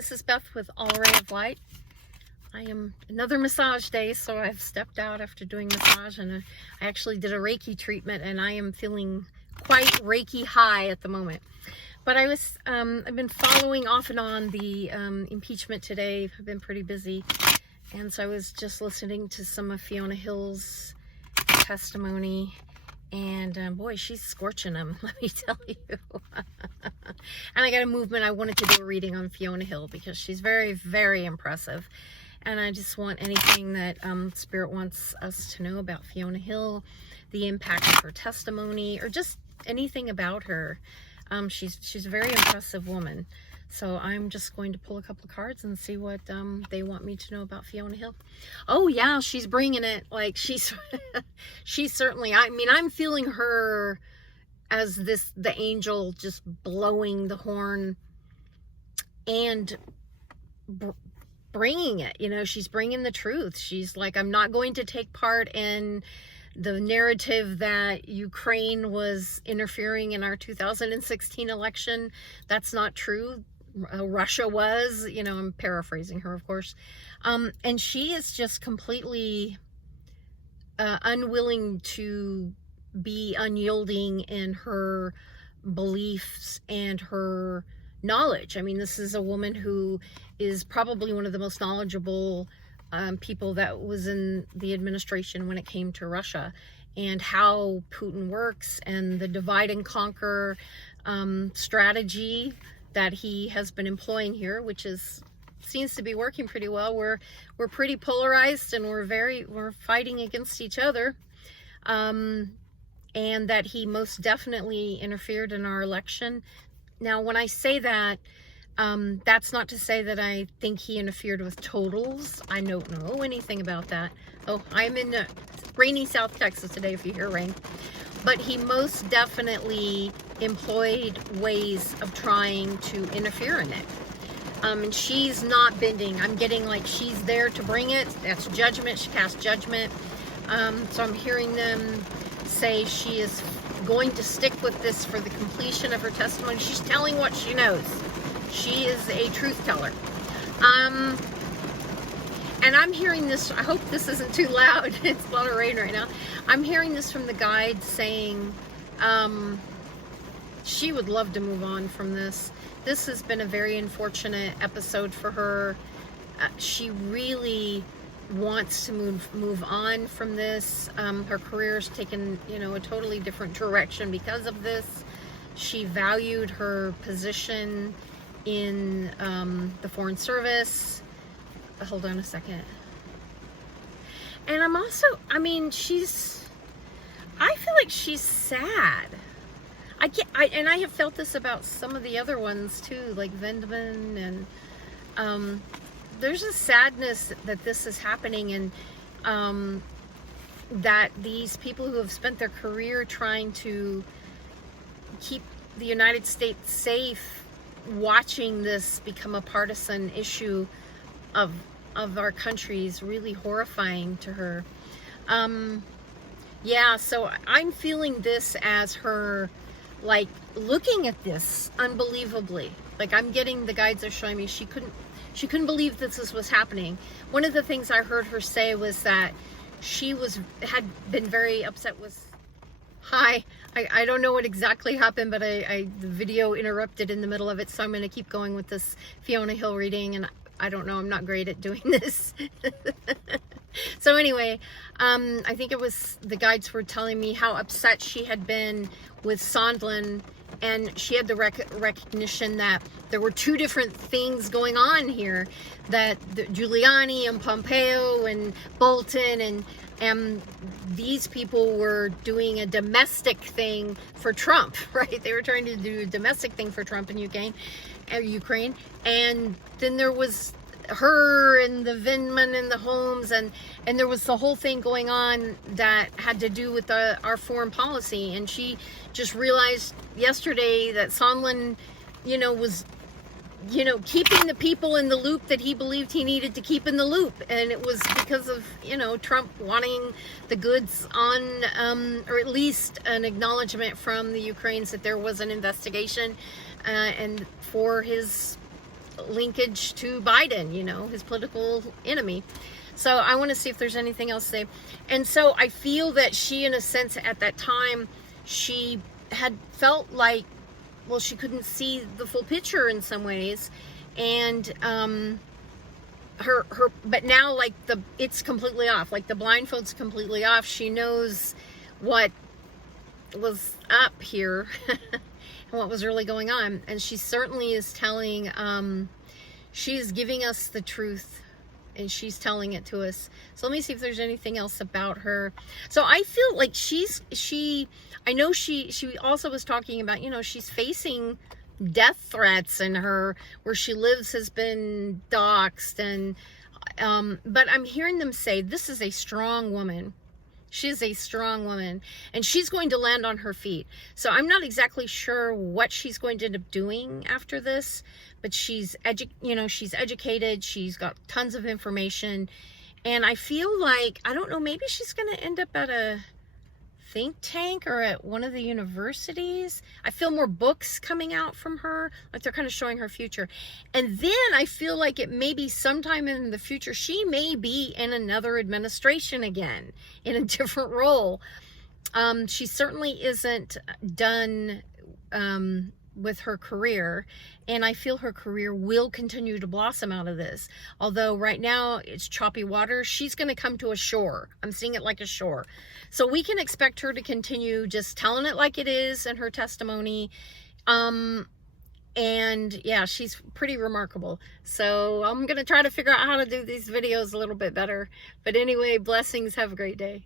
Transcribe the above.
This is Beth with All Ray of Light. I am another massage day, so I've stepped out after doing massage, and I actually did a Reiki treatment, and I am feeling quite Reiki high at the moment. But I've been following off and on the impeachment today. I've been pretty busy, and so I was just listening to some of Fiona Hill's testimony, and boy, she's scorching them, let me tell you. And I got a movement. I wanted to do a reading on Fiona Hill because she's very, very impressive. And I just want anything that Spirit wants us to know about Fiona Hill, the impact of her testimony, or just anything about her. She's a very impressive woman. So I'm just going to pull a couple of cards and see what they want me to know about Fiona Hill. Oh yeah, she's bringing it. Like she's certainly, I mean, I'm feeling her as the angel just blowing the horn and bringing it. You know, she's bringing the truth. She's like, I'm not going to take part in the narrative that Ukraine was interfering in our 2016 election. That's not true. Russia was, you know, I'm paraphrasing her, of course. And she is just completely unwilling to be unyielding in her beliefs and her knowledge. I mean, this is a woman who is probably one of the most knowledgeable people that was in the administration when it came to Russia and how Putin works and the divide and conquer strategy that he has been employing here, which seems to be working pretty well. We're pretty polarized, and we're fighting against each other, and that he most definitely interfered in our election. Now, when I say that, that's not to say that I think he interfered with totals. I don't know anything about that. Oh, I'm in rainy South Texas today, if you hear rain. But he most definitely employed ways of trying to interfere in it. And she's not bending. I'm getting like she's there to bring it. That's judgment. She casts judgment. So I'm hearing them say she is going to stick with this for the completion of her testimony. She's telling what she knows. She is a truth teller. And I'm hearing this, I hope this isn't too loud. It's a lot of rain right now. I'm hearing this from the guide saying she would love to move on from this. This has been a very unfortunate episode for her. She really wants to move on from this. Her career's taken, you know, a totally different direction because of this. She valued her position in the Foreign Service. Hold on a second. And I'm also, I mean, I feel like she's sad. And I have felt this about some of the other ones too, like Vendeman, and there's a sadness that this is happening, and that these people who have spent their career trying to keep the United States safe, watching this become a partisan issue of our country is really horrifying to her. Yeah, so I'm feeling this as her, like, looking at this unbelievably. Like, I'm getting, the guides are showing me she couldn't believe this was happening. One of the things I heard her say was that she had been very upset with, hi, I don't know what exactly happened, but the video interrupted in the middle of it, so I'm going to keep going with this Fiona Hill reading, and I don't know, I'm not great at doing this. So anyway, I think it was the guides were telling me how upset she had been with Sondland, and she had the recognition that there were two different things going on here, that Giuliani and Pompeo and Bolton and these people were doing a domestic thing for Trump, right? They were trying to do a domestic thing for Trump in Ukraine. And then there was her and the Vindman and the Holmes, and there was the whole thing going on that had to do with our foreign policy. And she just realized yesterday that Sondland, you know, was, you know, keeping the people in the loop that he believed he needed to keep in the loop. And it was because of, you know, Trump wanting the goods on, or at least an acknowledgement from the Ukrainians that there was an investigation and for his linkage to Biden, you know, his political enemy. So I want to see if there's anything else to say. And so I feel that she, in a sense, at that time, she had felt like, well, she couldn't see the full picture in some ways. And but now, like, it's completely off. Like, the blindfold's completely off. She knows what was up here and what was really going on. And she certainly is telling, she is giving us the truth, and she's telling it to us. So let me see if there's anything else about her. So I feel like I know she also was talking about, you know, she's facing death threats, and where she lives has been doxxed, and but I'm hearing them say this is a strong woman. She is a strong woman, and she's going to land on her feet. So I'm not exactly sure what she's going to end up doing after this, but she's educated. She's got tons of information, and I feel like, I don't know, maybe she's going to end up at a think tank or at one of the universities. I feel more books coming out from her, like they're kind of showing her future. And then I feel like it may be sometime in the future she may be in another administration again in a different role. She certainly isn't done with her career, and I feel her career will continue to blossom out of this. Although right now it's choppy water, she's going to come to a shore. I'm seeing it like a shore. So we can expect her to continue just telling it like it is in her testimony. And yeah, she's pretty remarkable. So I'm going to try to figure out how to do these videos a little bit better. But anyway, blessings. Have a great day.